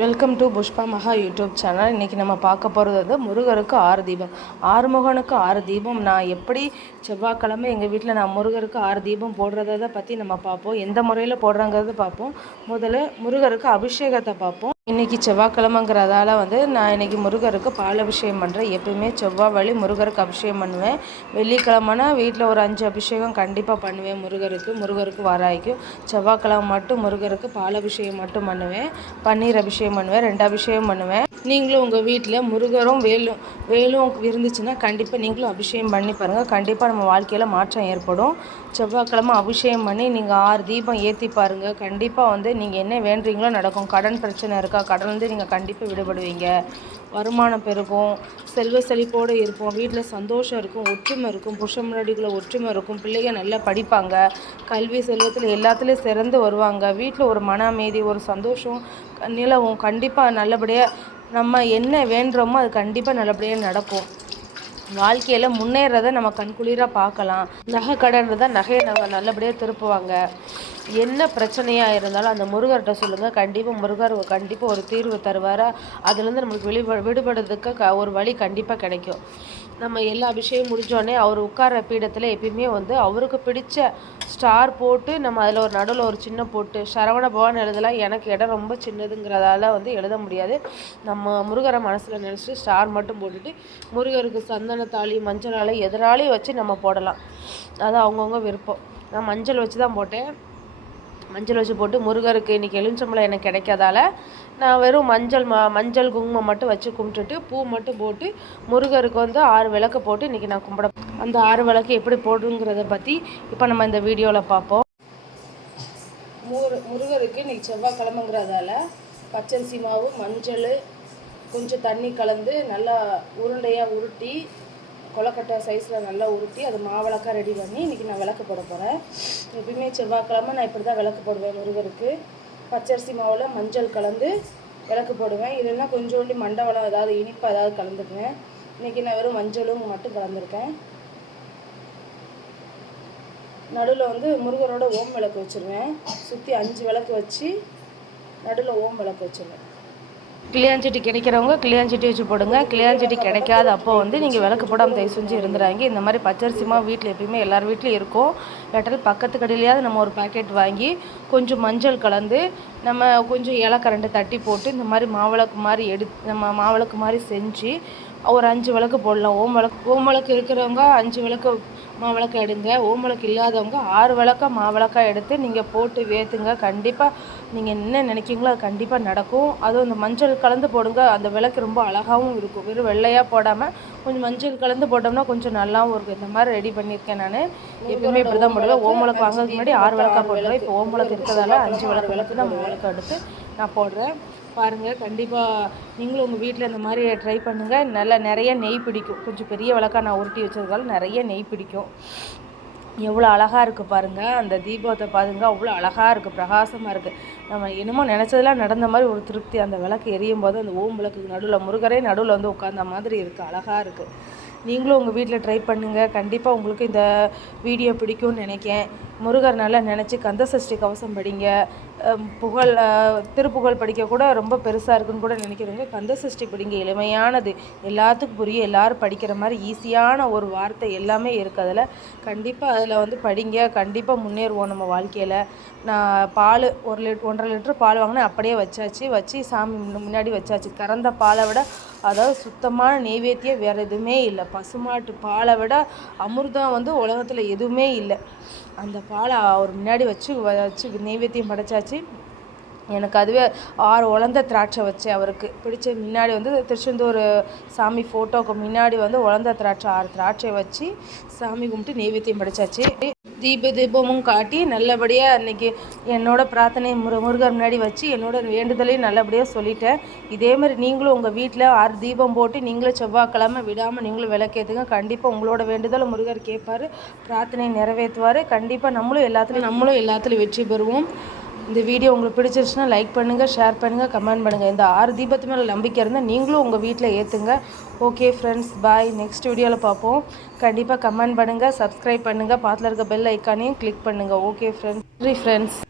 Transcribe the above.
Welcome to Pushpa மகா YouTube channel இன்றைக்கி நம்ம பார்க்க போகிறது வந்து முருகருக்கு ஆறு தீபம். ஆறுமுகனுக்கு ஆறு தீபம். நான் எப்படி செவ்வாய்க்கிழமை எங்கள் வீட்டில் நான் முருகருக்கு ஆறு தீபம் போடுறத பற்றி நம்ம பார்ப்போம். எந்த முறையில் போடுறாங்கிறத பார்ப்போம். முதல்ல முருகருக்கு அபிஷேகத்தை பார்ப்போம். இன்றைக்கி செவ்வாய்க்கிழமைங்கிறதால வந்து நான் இன்றைக்கி முருகருக்கு பால் அபிஷேகம் பண்ணுறேன் எப்பயுமே செவ்வாய் வழி முருகருக்கு அபிஷேகம் பண்ணுவேன். வெள்ளிக்கிழமைனா வீட்டில் ஒரு அஞ்சு அபிஷேகம் கண்டிப்பாக பண்ணுவேன் முருகருக்கு முருகருக்கு வாராய்க்கும் செவ்வாய்க்கிழமை மட்டும் முருகருக்கு பால் அபிஷேகம் மட்டும் பண்ணுவேன். பன்னீர் அபிஷேகம் பண்ணுவேன். ரெண்டு அபிஷேகம் பண்ணுவேன். நீங்களும் உங்கள் வீட்டில் முருகரும் வேலும் வேலும் இருந்துச்சுன்னா கண்டிப்பாக நீங்களும் அபிஷேகம் பண்ணி பாருங்கள் கண்டிப்பாக நம்ம வாழ்க்கையில் மாற்றம் ஏற்படும். செவ்வாய்க்கிழமை அபிஷேகம் பண்ணி நீங்கள் ஆறு தீபம் ஏற்றி பாருங்கள் கண்டிப்பாக வந்து நீங்கள் என்ன வேண்டுறீங்களோ நடக்கும். கடன் பிரச்சனை இருக்கா கடன் வந்து நீங்கள் கண்டிப்பாக விடுபடுவீங்க. வருமானம் பெருகும். செல்வ செழிப்போடு இருப்போம். வீட்டில் சந்தோஷம் இருக்கும் ஒற்றுமை இருக்கும். புருஷ முன்னாடிக்குள்ளே ஒற்றுமை இருக்கும். பிள்ளைங்க நல்லா படிப்பாங்க. கல்வி செல்வத்தில் எல்லாத்துலேயும் சிறந்து வருவாங்க. வீட்டில் ஒரு மன அமைதி ஒரு சந்தோஷம் நிலவும் கண்டிப்பாக நல்லபடியாக நம்ம என்ன வேண்டுறோமோ அது கண்டிப்பாக நல்லபடியாக நடக்கும். வாழ்க்கையில் முன்னேறத நம்ம கண்குளிராக பார்க்கலாம். நகை கடன்றதை நகையை நம்ம நல்லபடியாக திருப்புவாங்க. என்ன பிரச்சனையாக இருந்தாலும் அந்த முருகர்கிட்ட சொல்லுங்கள் கண்டிப்பாக முருகர் கண்டிப்பாக ஒரு தீர்வு தருவார். அதுலேருந்து நம்மளுக்கு வெளி விடுபடுறதுக்கு க ஒரு வழி கண்டிப்பாக கிடைக்கும். நம்ம எல்லா அபிஷேகம் முடிஞ்சோடனே அவர் உட்கார பீடத்தில் எப்பயுமே வந்து அவருக்கு பிடிச்ச ஸ்டார் போட்டு நம்ம அதில் ஒரு நடுவில் ஒரு சின்ன போட்டு சரவண பவன் எழுதலாம் எனக்கு இடம் ரொம்ப சின்னதுங்கிறதால வந்து எழுத முடியாது. நம்ம முருகரை மனசில் நினச்சிட்டு ஸ்டார் மட்டும் போட்டுட்டு முருகருக்கு சந்தனத்தாளி தாலி மஞ்சள் ஆலை வச்சு நம்ம போடலாம். அது அவங்கவுங்க விருப்பம். நான் மஞ்சள் வச்சு தான் போட்டேன். மஞ்சள் வச்சு போட்டு முருகருக்கு இன்றைக்கி எலுமிச்சம்பழம் எனக்கு கிடைக்காதால நான் வெறும் மஞ்சள் ம மஞ்சள் குங்குமம் மட்டும் வச்சு கும்பிட்டுட்டு பூ மட்டும் போட்டு முருகருக்கு வந்து ஆறு விளக்கு போட்டு இன்றைக்கி நான் கும்பிட அந்த ஆறு விளக்கு எப்படி போடுங்கிறத பற்றி இப்போ நம்ம இந்த வீடியோவில் பார்ப்போம். முரு முருகருக்கு இன்றைக்கி செவ்வாய்க்கிழமைங்கிறதால பச்சரிசி மாவு மஞ்சள் கொஞ்சம் தண்ணி கலந்து நல்லா உருண்டையாக உருட்டி கொலக்கட்டை சைஸில் நல்லா உருட்டி அது மாவிளக்காக ரெடி பண்ணி இன்றைக்கி நான் விளக்கு போட போகிறேன் எப்பயுமே செவ்வாய்க்கிழமை நான் இப்படி தான் விளக்கு போடுவேன் முருகருக்கு. பச்சரிசி மாவில் மஞ்சள் கலந்து விளக்கு போடுவேன். இல்லைன்னா கொஞ்சோண்டி மண்டவளம் ஏதாவது இனிப்பு ஏதாவது கலந்துக்குவேன். இன்றைக்கி நான் வெறும் மஞ்சளும் மட்டும் கலந்துருக்கேன். நடுவில் வந்து முருகரோட ஓம் விளக்கு வச்சுருவேன். சுற்றி அஞ்சு விளக்கு வச்சு நடுவில் ஓம் விளக்கு வச்சுருவேன். கிளியாஞ்சட்டி கிடைக்கிறவங்க கிளியாஞ்சட்டி வச்சு போடுங்க. கிளியாஞ்சட்டி கிடைக்காத அப்போ வந்து நீங்கள் விளக்கு போடாமல் தயவு செஞ்சு இருந்துறாங்க இந்த மாதிரி பச்சரிசிமா வீட்டில் எப்பயுமே எல்லார் வீட்லேயும் இருக்கும். இல்லாட்டால் பக்கத்து கடையிலையாவது நம்ம ஒரு பேக்கெட் வாங்கி கொஞ்சம் மஞ்சள் கலந்து நம்ம கொஞ்சம் இலக்கரண்டை தட்டி போட்டு இந்த மாதிரி மாவிளக்கு மாதிரி எடு நம்ம மாவிளக்கு மாதிரி செஞ்சு ஒரு அஞ்சு விளக்கு போடலாம். ஓம் விளக்கு ஓம் விளக்கு இருக்கிறவங்க அஞ்சு விளக்கு மாவிளக்கு எடுங்க. ஓம் விளக்கு இல்லாதவங்க ஆறு விளக்கா மாவிளக்காக எடுத்து நீங்கள் போட்டு வேத்துங்க. கண்டிப்பாக நீங்கள் என்ன நினைக்கிங்களோ அது கண்டிப்பாக நடக்கும். அதுவும் இந்த மஞ்சள் கலந்து போடுங்க. அந்த விளக்கு ரொம்ப அழகாகவும் இருக்கும். வெறும் வெள்ளையாக போடாமல் கொஞ்சம் மஞ்சள் கலந்து போட்டோம்னா கொஞ்சம் நல்லாவும் இருக்கும். இந்த மாதிரி ரெடி பண்ணியிருக்கேன் நான். எப்பயுமே இப்படி தான் போடுவேன் ஓம் விளக்கு வாங்கிறதுக்கு முன்னாடி ஆறு விளக்கா போடுவேன் இப்போ ஓம் விளக்கு இருக்கிறதால அஞ்சு விளக்கு விளக்கு தான் விளக்கு எடுத்து நான் போடுறேன். பாருங்கள் கண்டிப்பாக நீங்களும் உங்கள் வீட்டில் இந்த மாதிரி ட்ரை பண்ணுங்கள் நல்லா நிறைய நெய் பிடிக்கும். கொஞ்சம் பெரிய விளக்கா நான் உருட்டி வச்சதுனால நிறைய நெய் பிடிக்கும். எவ்வளோ அழகாக இருக்குது பாருங்கள் அந்த தீபத்தை பாருங்க. அவ்வளோ அழகாக இருக்குது பிரகாசமாக இருக்குது நம்ம என்னமோ நினச்சதெல்லாம் நடந்த மாதிரி ஒரு திருப்தி. அந்த விளக்கு எரியும் போது அந்த ஓம் விளக்குக்கு நடுவில் முருகரே நடுவில் வந்து உட்காந்த மாதிரி இருக்குது அழகாக இருக்குது நீங்களும் உங்கள் வீட்டில் ட்ரை பண்ணுங்கள் கண்டிப்பாக உங்களுக்கு இந்த வீடியோ பிடிக்கும்னு நினைக்கேன் முருகர் நல்லா நினச்சி கந்த சஷ்டி கவசம் படிங்க. புகழ் திருப்புகழ் படிக்க கூட ரொம்ப பெருசாக இருக்குன்னு கூட நினைக்கிறவங்க கந்த சஷ்டி படிங்க. எளிமையானது. எல்லாத்துக்கும் புரியும். எல்லோரும் படிக்கிற மாதிரி ஈஸியான ஒரு வார்த்தை எல்லாமே இருக்குது அதில். கண்டிப்பாக அதில் வந்து படிங்க. கண்டிப்பாக முன்னேறுவோம் நம்ம வாழ்க்கையில். நான் பால் ஒரு லிட் ஒன்றரை லிட்டர் பால் வாங்கினேன். அப்படியே வச்சாச்சு. வச்சு சாமி முன்னாடி வச்சாச்சு. கறந்த பாலை விட அதாவது சுத்தமான நெய்வேத்தியம் வேறு எதுவுமே இல்லை. பசுமாட்டு பாலை விட அமிர்தம் வந்து உலகத்தில் எதுவுமே இல்லை. அந்த பாலை அவர் முன்னாடி வச்சு வச்சு நெய்வேத்தியம் படைச்சாச்சு. எனக்கு அதுவே ஆறு உழந்த திராட்சை வச்சேன் அவருக்கு. பிடிச்ச முன்னாடி வந்து திருச்செந்தூர் சாமி ஃபோட்டோவுக்கு முன்னாடி வந்து உழந்த திராட்சை ஆறு திராட்சை வச்சு சாமி கும்பிட்டு நெய்வேத்தியம் படைச்சாச்சு. தீப தீபமும் காட்டி நல்லபடியாக அன்றைக்கி என்னோடய பிரார்த்தனை முரு முருகர் முன்னாடி வச்சு என்னோடய வேண்டுதலையும் நல்லபடியாக சொல்லிட்டேன். இதே மாதிரி நீங்களும் உங்கள் வீட்டில் ஆறு தீபம் போட்டு நீங்களும் செவ்வாய்க்கிழமை விடாமல் நீங்களும் விளக்கேற்றுங்க கண்டிப்பாக உங்களோட வேண்டுதல் முருகர் கேட்பார். பிரார்த்தனை நிறைவேற்றுவார். கண்டிப்பாக நம்மளும் எல்லாத்துலேயும் நம்மளும் எல்லாத்துலேயும் வெற்றி பெறுவோம். இந்த வீடியோ உங்களுக்கு பிடிச்சிருச்சுன்னா லைக் பண்ணுங்கள் ஷேர் பண்ணுங்கள் கமெண்ட் பண்ணுங்கள் இந்த ஆறு தீபத்து மேலே நம்பிக்கை இருந்தால் நீங்களும் உங்கள் வீட்டில் ஏற்றுங்க ஓகே ஃப்ரெண்ட்ஸ் பாய் நெக்ஸ்ட் வீடியோவில் பார்ப்போம். கண்டிப்பாக கமெண்ட் பண்ணுங்கள் சப்ஸ்கிரைப் பண்ணுங்கள் பாத்தில் இருக்க பெல் ஐக்கானையும் கிளிக் பண்ணுங்கள் ஓகே ஃப்ரெண்ட்ஸ் ஃப்ரெண்ட்ஸ்